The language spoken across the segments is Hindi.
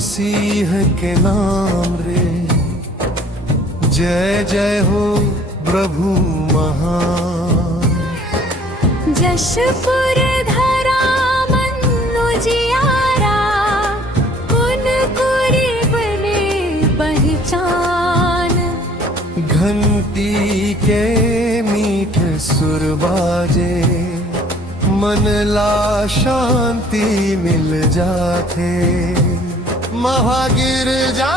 मसीह के नाम रे, जय जय हो प्रभु महान। जशपुर धरा मनु जियारा, कुन कुरी बने पहचान। घंटी के मीठ सुर बाजे, मन ला शांति मिल जाते। महागिरजा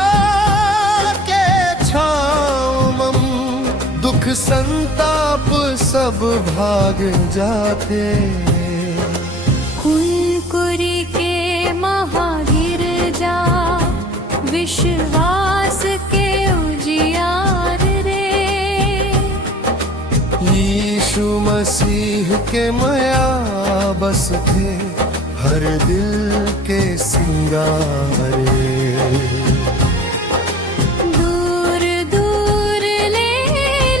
के छाँव मम, दुख संताप सब भाग जाते। कुलकुरी के महागिरजा, विश्वास के उजियार रे। यीशु मसीह के माया बस थे, हर दिल के सिंगार रे। दूर दूर ले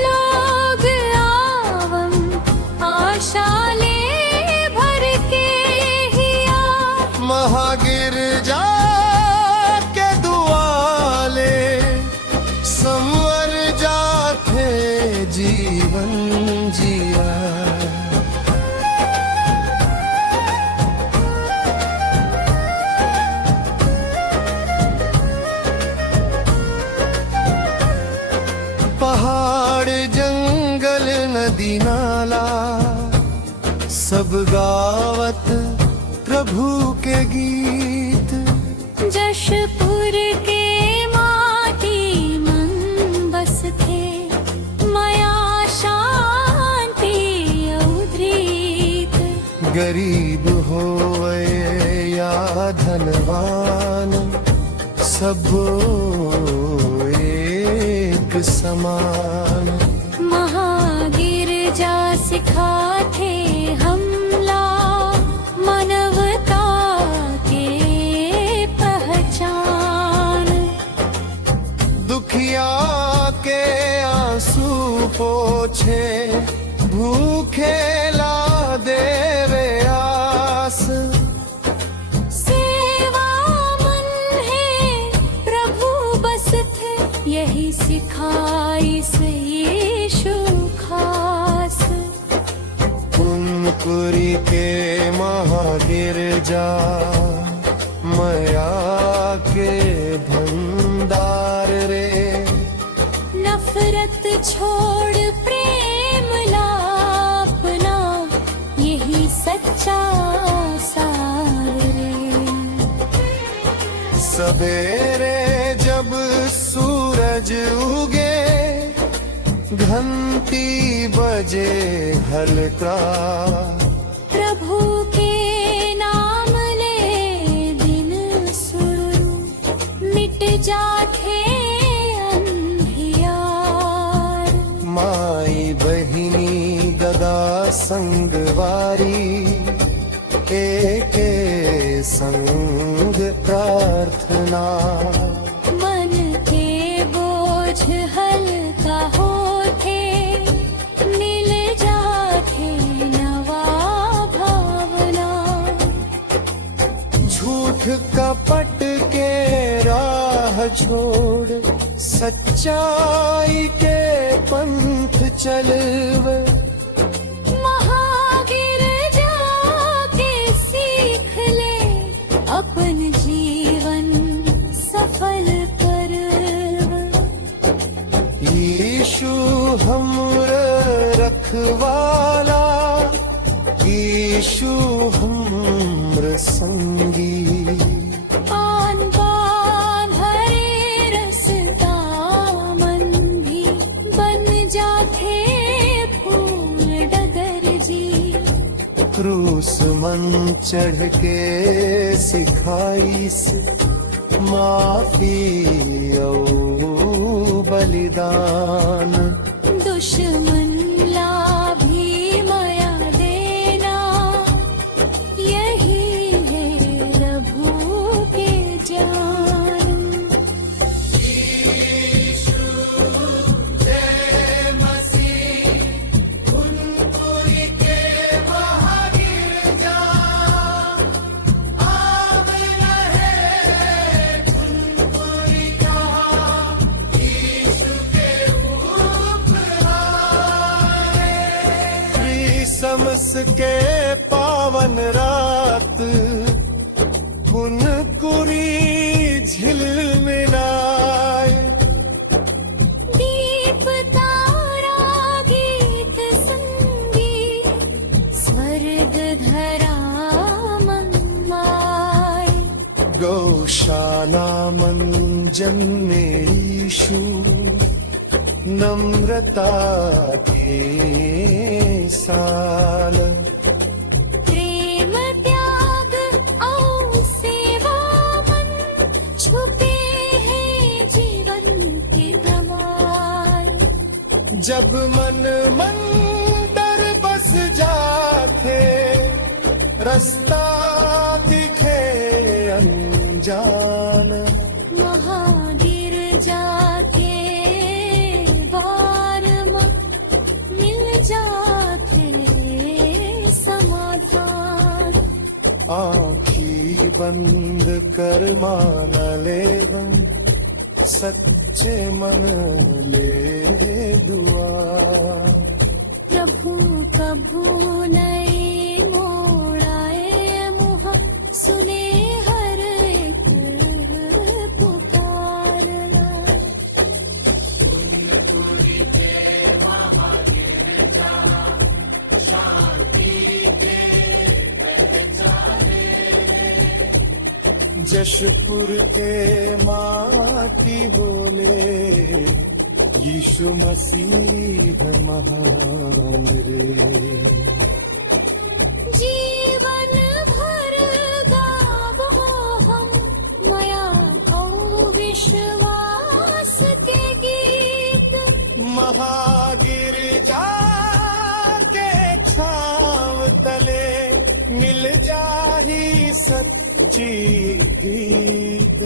लोग आवम, आशा ले भर के हिया। महागिरजा के दुआले, संवर जाते जीवन जिया। पहाड़ जंगल नदी नाला, सब गावत प्रभु के गीत। जशपुर के माटी मन बस थे, माया शांति औधृत। गरीब होए या धनवान, सब एक समान। महागिरजा सिखाते हमला, मानवता के पहचान। दुखिया के आंसू पोछे, भूखे ला देवे आस। सेवा मन है प्रभु बस थे, यही सिखाई से यीशु खास। कुनकुरी के महागिरजा, माया के भंडार रे। नफरत छोड़ प्रेम लापना, यही सच्चा सार रे। सवेरे जब सूरज उगे, घंटी बजे हल्का। प्रभु के नाम ले दिन शुरू, मिट जाते अंधियार। माई बहिनी गदा संगवारी, एक संग प्रार्थना। मन के बोझ हल्का होते, मिल जाते नवा भावना। झूठ कपट के राह छोड़, सच्चाई के पंथ चलव। महागिरजा के सीख ले, अपन जीवन सफल करव। यीशु हमर रखवाला, यीशु हमर संगी। पान पान हरे रसता, मन भी बन जाते फूल डगर जी। क्रूस मन चढ़ के सिखाईस, माफी औ बलिदान। दुश्मन ला भी माया देना, यही है प्रभु के जान। क्रिसमस के पावन रात पुन कुरी झिलमिलाए, दीप तारा गीत संगीत स्वर्ग धरा मन्माय। गौशाला मंजन में यीशु नम्रता के साल, प्रेम त्याग और सेवा मन छुपे हैं जीवन के प्रमाण। जब मन मंदिर बस जाते रास्ता दिखे अनजान, महागिर जाके बार मिल जाते समाधान। आँखी बंद कर मान लेगा, सच्चे मन ले दुआ। प्रभु कभू नहीं मोड़ाए मुँह, सुने हर एक पुकारना। जशपुर के माटी बोले, यीशु मसीह महान रे। जीवन भर गावो हम माया और विश्वास के गीत, महागिर जाके छाव तले मिल जाही सच्ची गीत।